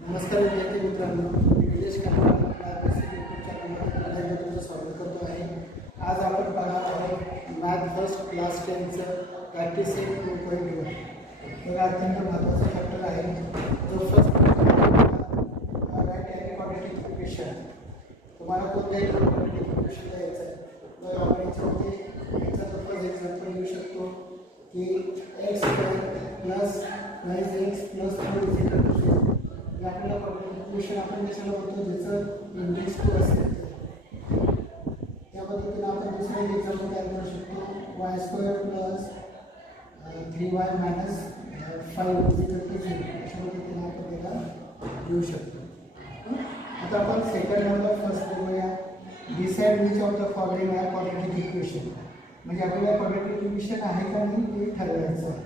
नमस्कार विद्यार्थी मित्रांनो, मी निलेश कांबळे बेसिक यूट्यूब चॅनलमध्ये तुमचं स्वागत करतो आहे। आज आपण पाहणार आहोत मॅथ फर्स्ट क्लास 10चं प्रॅक्टिस सेट 2.1। हा अत्यंत महत्त्वाचा चॅप्टर आहे जो first write any quadratic equation. तुम्हाला कोणत्याही क्वाड्रॅटिक इक्वेशन द्यायचं आहे तर आपण याच्यामध्ये याचा फर्स्ट एक्झाम्पल घेऊ शकतो की x² + 9x + 4 आपल्याला क्वेश्चन आपण कशाला बोलतो ज्याचं इंडेक्स 2 असेल त्या पद्धतीने आपण दुसरा एक्झाम्पल तयार करू शकतो y² + 3y - 5 0 अशा पद्धतीने आपण त्याला घेऊ शकतो। आता आपण सेकंड नंबर फर्स्ट बघूया। Decide which of the following are quadratic equation, म्हणजे आपल्याला क्वाड्रॅटिक इक्वेशन आहे का नाही हे ठरवायचं आहे।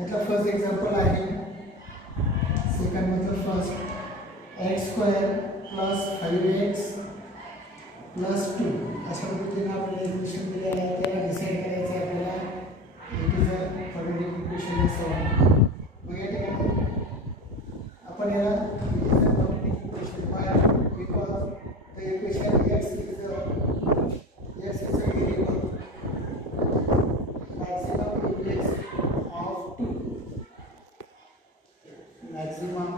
यातला फर्स्ट एक्झाम्पल आहे सेकंड मतलब फर्स्ट x² + 5x + 2 अशा पद्धतीने आपल्याला इक्वेशन दिलेलं आहे त्याला डिसाइड करायचं आहे आपल्याला it is a quadratic equation असेल। मग या ठिकाणी आपण याला it is a quadratic equation why because the equation x is a variable maximum index of 2 maximum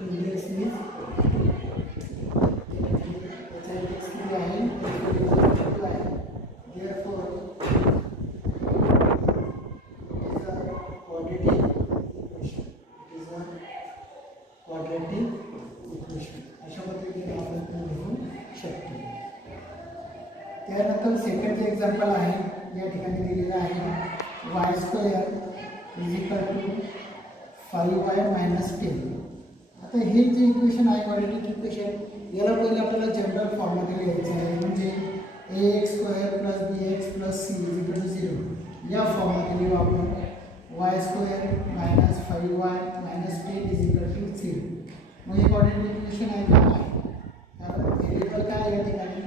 index is therefore it is a quadratic equation अशा पद्धतीने आपण लिहू शकतो। त्यानंतर सेकंड एक्झाम्पल आहे या ठिकाणी दिलेलं आहे y² = 5y - 10। आता हे जे इक्वेशन आहे क्वाड्रॅटिक इक्वेशन याला पहिले आपल्याला जनरल फॉर्ममध्ये लिहायचं आहे, म्हणजे ax² + bx + c = 0 या फॉर्ममध्ये लिहू आपण y² - 5y - 10 = 0। मग हे क्वाड्रॅटिक इक्वेशन आहे का नाही, कारण व्हेरिएबल काय या ठिकाणी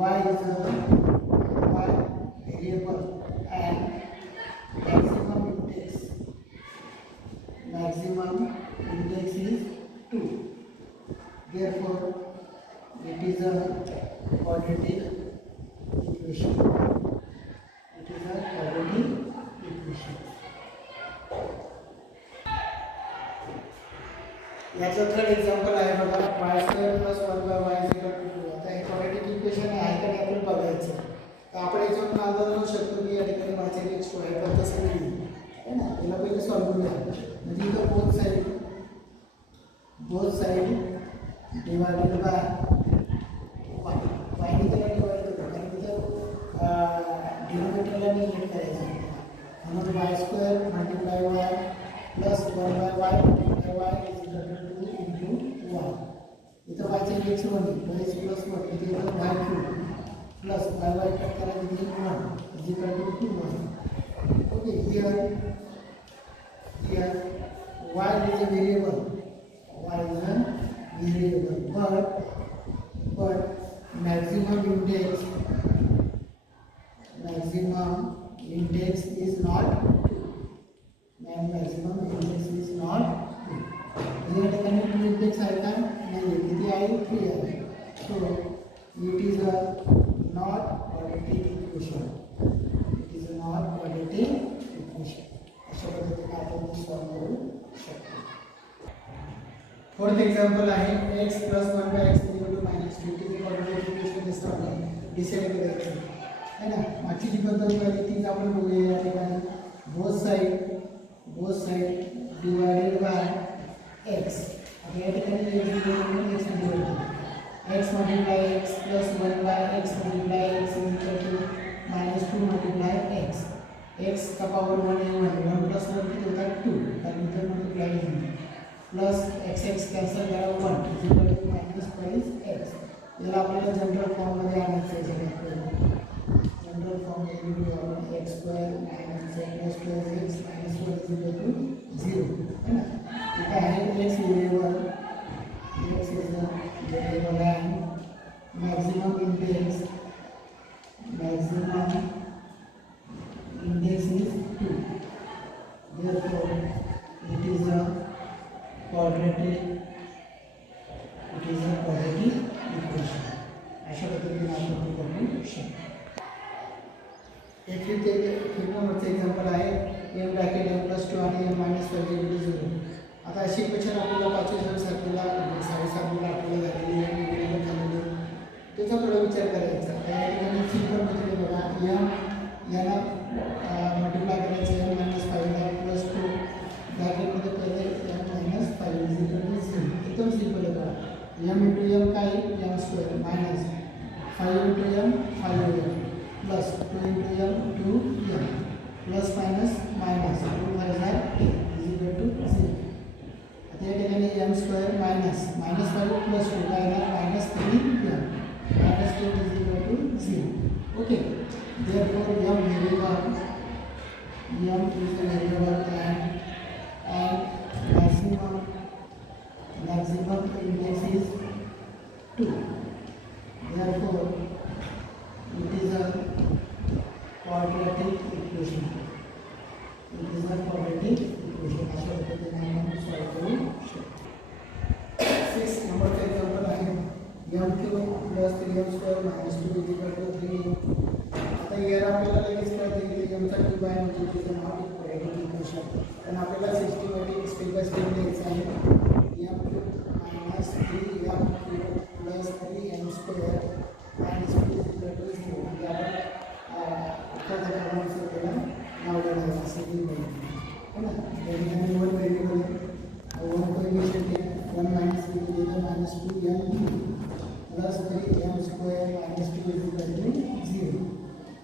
y is a variable and maximum index is 2, therefore it is a quadratic equation, it is a quadratic equation। याचा थर्ड एक्झाम्पल आहे बघा y² + 1y = 2। आता हे क्वाड्रॅटिक इक्वेशन आहे का नाही आपण बघायचं। तर आपण याच्यावरून अंदाज लावू शकतो की या ठिकाणी y = 2 आहे, पण तसं नाही आहे ना। याला पहिले सॉल्व्ह करूया, म्हणजे इथं both side divided by y ने त्याला डिवाइड करू, कारण तिथं डिनोमिनेटरला निगेट करायचं म्हणून y² × y + 1y y = 2 × 1। इथं y चे इंडेक्स 1 y + 1 इथे y³ प्लस y कट करा इथे 1 = 1। Okay, here y is a variable, but maximum index is not 2, maximum index is not 2। या ठिकाणी 2 इंडेक्स आहे का नाही, किती आहे 3 आहे। So it is a not quadratic equation, अशा पद्धतीने आपण सॉल्व्ह करू शकतो। फोर्थ एक्झाम्पल आहे x + 1x = -2 quadratic equation decide करायचं आहे ना। मागची जी पद्धत पाहिजे तीच आपण बघूया। या ठिकाणी both side divided by x। आता या ठिकाणी x डिवाइड करून x डिवाइड करू, x × x + 1/x × x = -2 × x का पावर 1 आहे 1 + 1 किती होतात 2, कारण इथे मल्टिप्लाय आहे प्लस x कॅन्सल करा 1 = -5x। याला आपल्याला जनरल फॉर्ममध्ये आणायचं आहे। जनरल फॉर्ममध्ये लिहूया आपण x² - x + 2x - 1 = 0 है ना। इथे आहे x variable, x is a variable and maximum index is 2, therefore it is a quadratic, it is a quadratic equation. अशा पद्धतीने आपण ते करू शकतो. एक नंबरचं एक्झाम्पल आहे m ब्रॅकेट m + 2 आणि m - 5 0. आता अशी इक्वेशन आपल्याला 5.7 साडेसातला आपल्याला झालेली आहे, वेगवेगळं झालेली आहे. त्याचा थोडा विचार करायचा. त्या ठिकाणी सिंपल म्हणजे बघा याला मल्टिप्लाय करायचं m - 5 + 2 ब्रॅकेटमध्ये पहिले m - 5 0. एकदम सिंपल आहे बघा. m × m काय m² minus 5 × m 5m plus 2 × m 2m plus minus minus 2 × 10 0. आता या ठिकाणी m² मायनस -5 प्लस 2 काय येणार -3m -2 0. Okay. Therefore m variable, m is a variable and maximum index is 2. Therefore it is a quadratic equation. It is a quadratic equation. अशा पद्धतीने आपण solve करू शकतो. 6 नंबरचा एक्झाम्पल आहे m³ + 3m² - 2 = 3. आता यार आपल्याला लगेच कळते की m चा क्यूब आहे म्हणजे it is not a quadratic equation. पण आपल्याला सिस्टमॅटिक स्टेप बाय स्टेप लिहायचं आहे. m³ - 3m³ + 3m² - 2 = 0. म्हणजे आपण त्या क्रमांकाला नाव द्यायला असं लिहिलं आहे ना. त्याच्यामध्ये वन व्हेरिएबल वन कोएफिशिएंट आहे 1 - 3 -2m³ प्लस 3m² - 2 = 0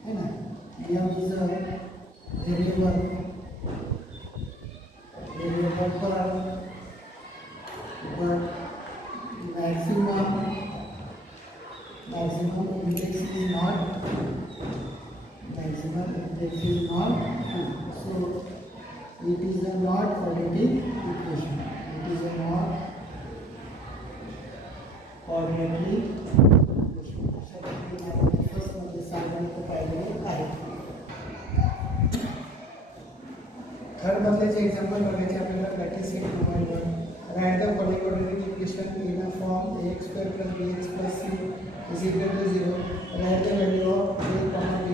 है ना. m is a variable but maximum index is not 2. So it is a not quadratic equation. It is a not quadratic equation. First मध्ये सांगायचं पाहिजे आहे. थर्ड मधले example बघायचे आपल्याला. Practice set number 1. Right the following quadratic equation in a form ax² + bx + c = 0. Write the value of a, b,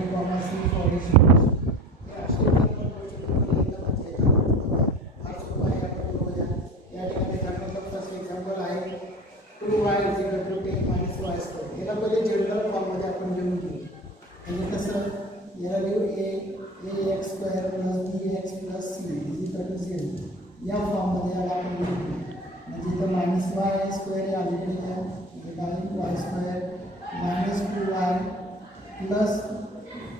c for each equation. या ठिकाणी दाखवलं फर्स्ट एक्झाम्पल आहे 2y = 10 - y². याला पहिले जनरल फॉर्ममध्ये आपण लिहून घेऊ. म्हणजे कसं याला लिहू ax² + bx + c = 0. या फॉर्ममध्ये याला आपण लिहून घेऊ. म्हणजे इथं -y² या अलीकडे y² -2y प्लस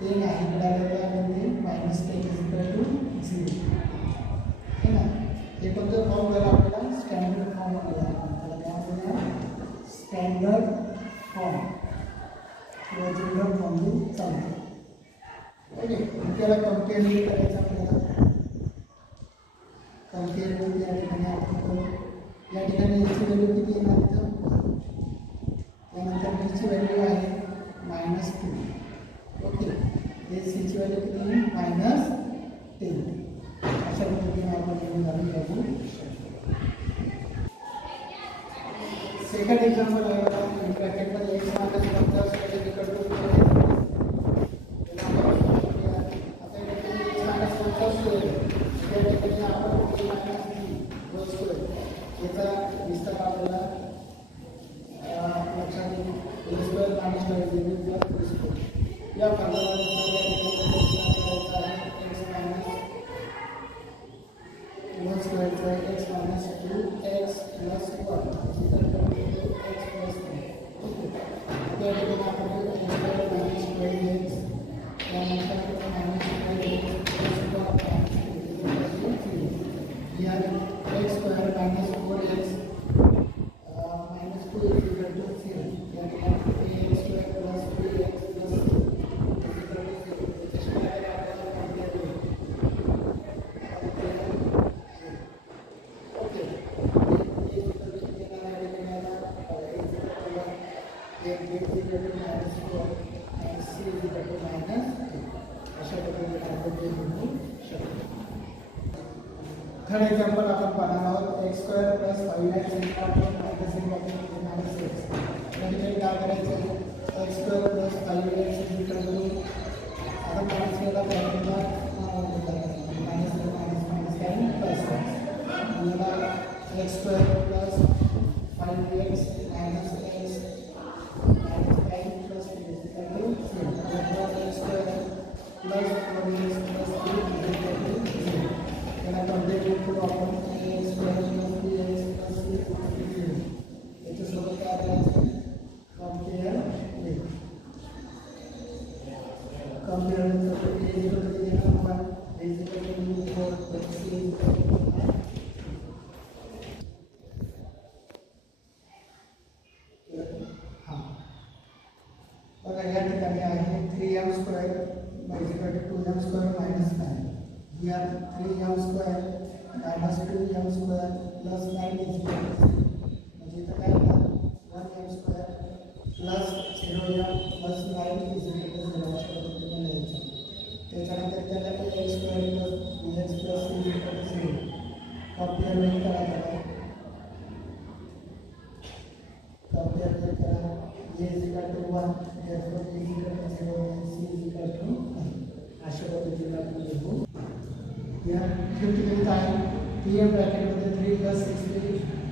10 आहे इकडे आलेला म्हणजे -10 = 0 है ना. हे कोणतं फॉर्म झालं आपल्याला स्टँडर्ड फॉर्म स्टँडर्ड फॉर्म किंवा जनरल फॉर्म चालतो. ओके. त्याला कम्पेअर करायचं आपल्याला. कम्पेअर करून या ठिकाणी आपण करू. या ठिकाणी याची व्हॅल्यू किती येणार इथं. त्यानंतर बीची व्हॅल्यू आहे -2. ओके. हे सीची व्हॅल्यू किती -10. अशा पद्धतीने आपण लिहून घालून बघू शकतो. सेकंड एक्झाम्पल आहे ब्रॅकेटमध्ये x - 50 = 2. आता या ठिकाणी x - 50 त्या ठिकाणी आपण याचा विस्तार आपल्याला लक्षात येईल. a² - 5 या फॉर्म्युलानुसार या ठिकाणी करायचा आहे x - 1² x - 2x + 1 x + 1. Okay. त्या ठिकाणी आपण a² - 2x त्यानंतर या x² - 4x - 2 = 0. या ठिकाणी ax² + 3x + 2 थर्ड एक्झाम्पल आपण पाहणार आहोत x square plus 5x minus x म्हणजे काय करायचं एक्स स्क्वेअर प्लस 5x आता मायनस केला ब्रॅकेटला मायनस काय plus x square plus 5x minus x minus काय plus x square plus 4x plus 3 त्याला कंपेअर करू आपण x square plus 3x plus 3 याच्यासोबत काय करायचं कंपेअर करतो a equal to 1 b equal to 4 c equal to 5 हां बघा या ठिकाणी आहे 3m square equal to 2m square minus 9 या 3m square minus 2m square plus 9 म्हणजे इथं काय होणार 1m square plus 0m plus 9 0 अशा पद्धतीने लिहायचं त्याच्यानंतर त्याला x square plus bx plus c equal to 0 compare करा a is equal to 1 therefore b is equal to 0 and c is equal to 1 अशा पद्धतीने आपण लिहू या ठिकाणी आहे tm ब्रॅकेटमध्ये 3 प्लस 6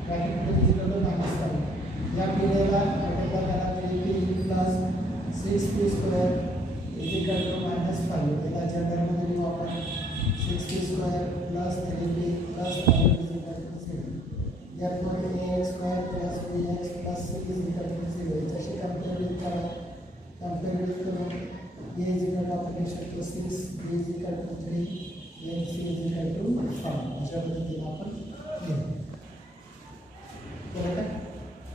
ब्रॅकेटमध्ये इक्वल टू -5 या पिरियडला मल्टिप्लाय करा 3p plus 6p square is equal to -5 याला जनरलमध्ये लिहू आपण 6p square plus 3p plus 5 is equal to 0 therefore ax square plus bx plus c is equal to 0 याच्याशी कंपेअर करून a is equal to आपण लिहू शकतो 6 b is equal to 3 and c is equal to 5 अशा पद्धतीने आपण लिहू बरोबर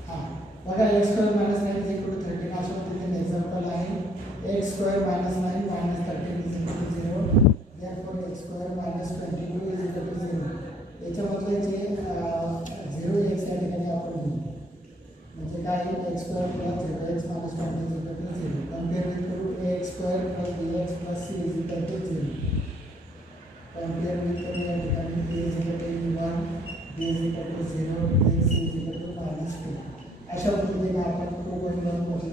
हां बघा x square minus 9 is equal to 13 अशा पद्धतीने एक्झाम्पल आहे x square minus 9 minus 13 is equal to 0 therefore x square minus 22 is equal to 0 याच्यामधले जे 0x या ठिकाणी आपण लिहू म्हणजे काय x square plus 0x minus 1 is equal to 0 compare करू ax square plus bx plus c is equal to 0 compare करू या ठिकाणी a is equal to 1 b is equal to 0 and c is equal to -2 अशा पद्धतीने आपण 2.1 मध्ये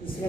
तिसऱ्या